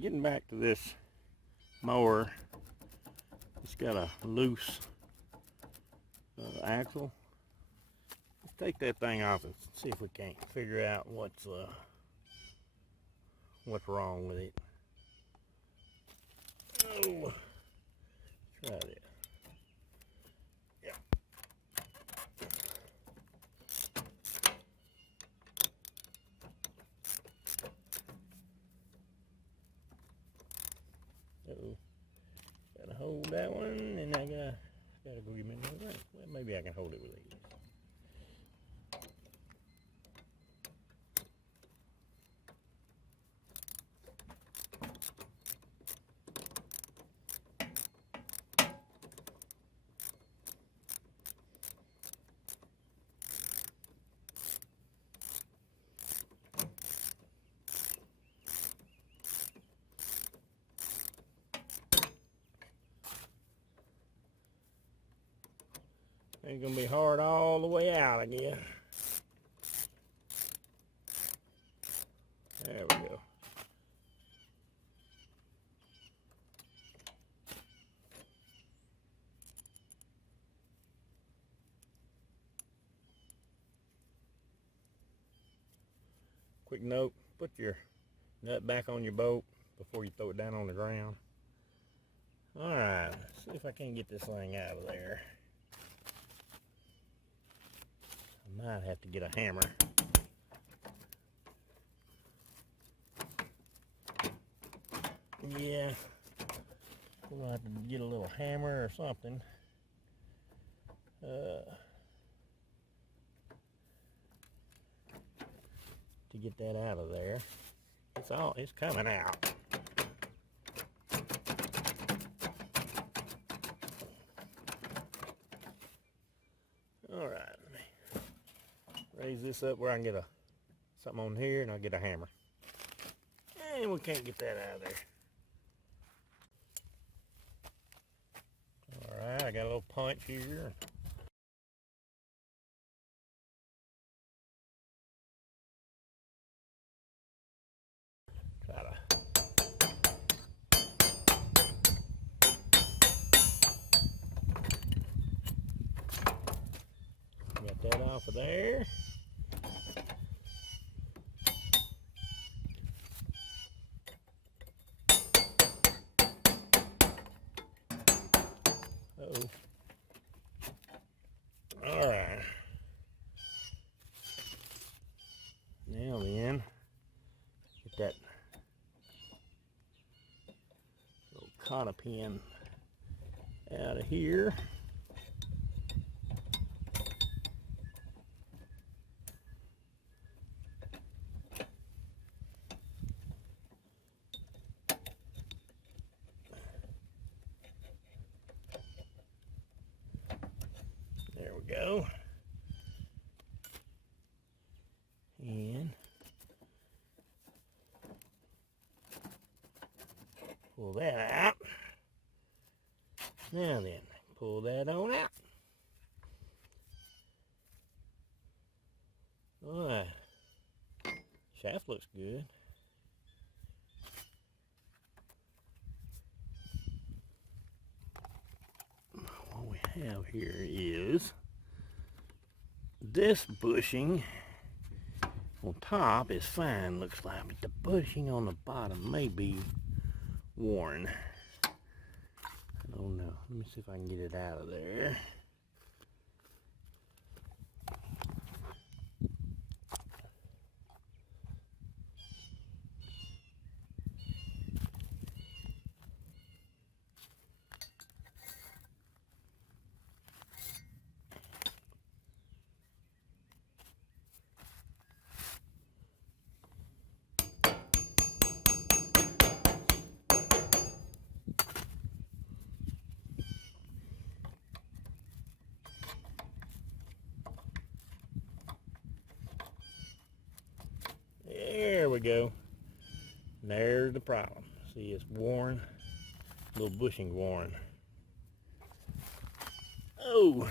Getting back to this mower, it's got a loose axle. Let's take that thing off and see if we can't figure out what's wrong with it. Oh, try this. Yeah. Uh-oh. Gotta hold that one, and I gotta go give me another ring. Well, maybe I can hold it with these. It's gonna be hard all the way out again. There we go. Quick note, put your nut back on your boat before you throw it down on the ground. Alright, let's see if I can get this thing out of there. I might have to get a hammer. Yeah, we'll have to get a little hammer or something. To get that out of there. It's coming out. Alright, let me raise this up where I can get something on here, and I'll get a hammer. And we can't get that out of there. Alright, I got a little punch here. Try to get that off of there. Uh-oh. Alright. Now then, get that little cotter pin out of here. There we go. And pull that out. Now then, pull that on out. Alright. Shaft looks good. What we have here is this bushing on top is fine, looks like, but the bushing on the bottom may be worn. I don't know. Let me see if I can get it out of there. There we go. There's the problem. See, it's worn. A little bushing worn. Oh!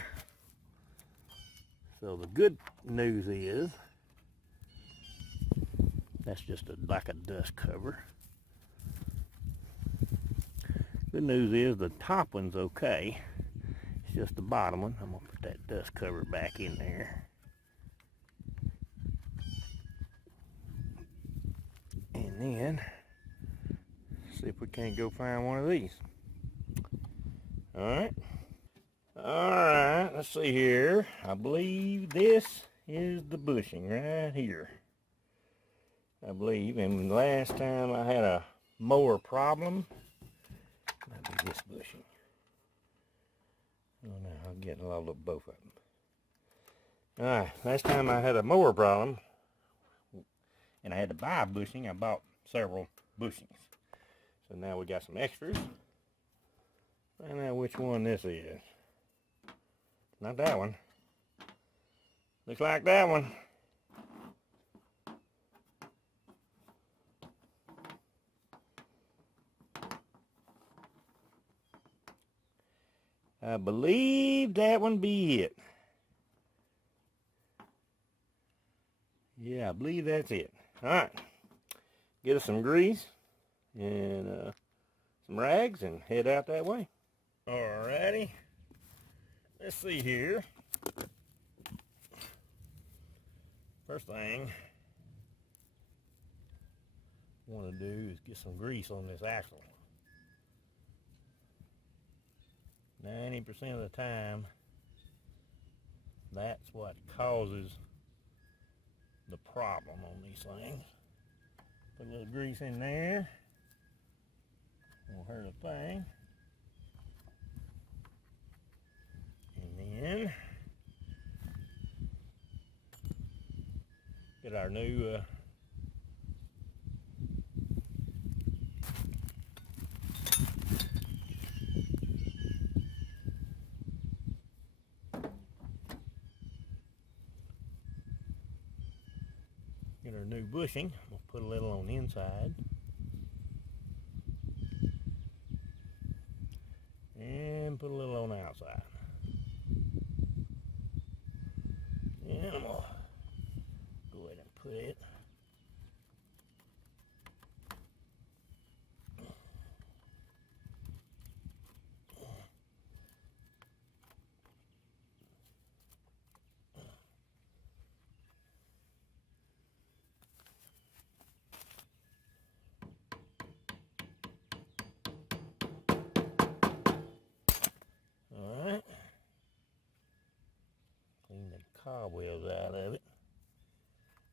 So the good news is that's just like a dust cover. Good news is the top one's okay. It's just the bottom one. I'm going to put that dust cover back in there. And then, see if we can't go find one of these. Alright. Alright, let's see here. I believe this is the bushing right here. I believe. And last time I had a mower problem, might be this bushing. Oh no, I'll get a lot of both of them. Alright, last time I had a mower problem, and I had to buy a bushing, I bought several bushings. So now we got some extras. Find out which one this is. Not that one. Looks like that one. I believe that one be it. Yeah, I believe that's it. Alright. Get us some grease and some rags and head out that way. Alrighty. Let's see here. First thing I want to do is get some grease on this axle. 90% of the time, that's what causes the problem on these things. Put a little grease in there. Won't hurt a thing. And then get our new bushing. We'll put a little on the inside. And put a little on the outside. And I'm gonna go ahead and put it cobwebs out of it.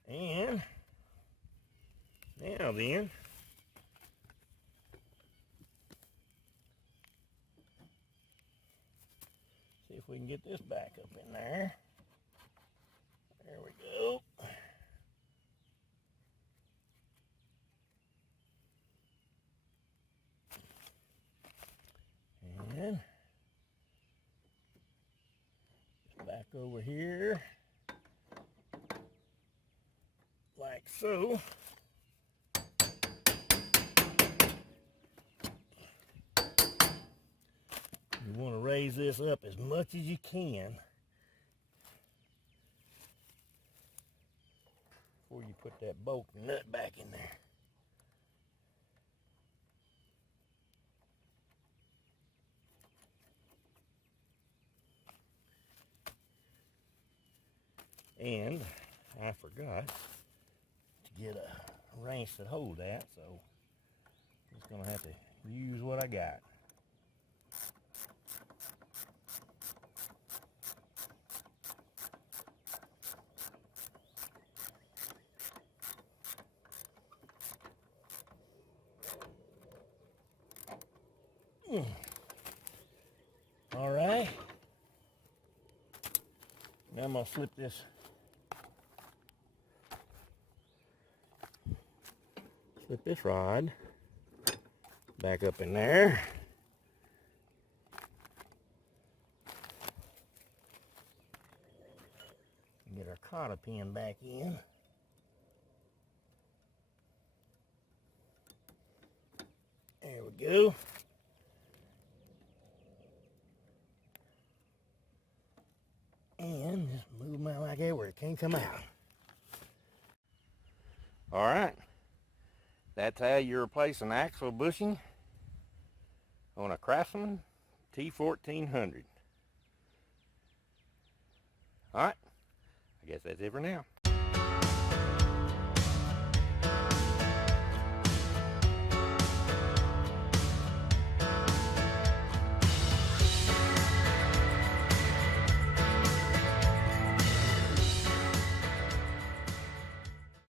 And now then, see if we can get this back up in there. There we go. And just back over here. Like so. You want to raise this up as much as you can before you put that bolt nut back in there. And I forgot to get a wrench that hold that, so I'm just gonna have to use what I got. All right. Now I'm gonna slip this rod back up in there. Get our cotter pin back in. There we go. And just move them out like that where it can't come out. All right. That's how you replace an axle bushing on a Craftsman T1400. Alright, I guess that's it for now.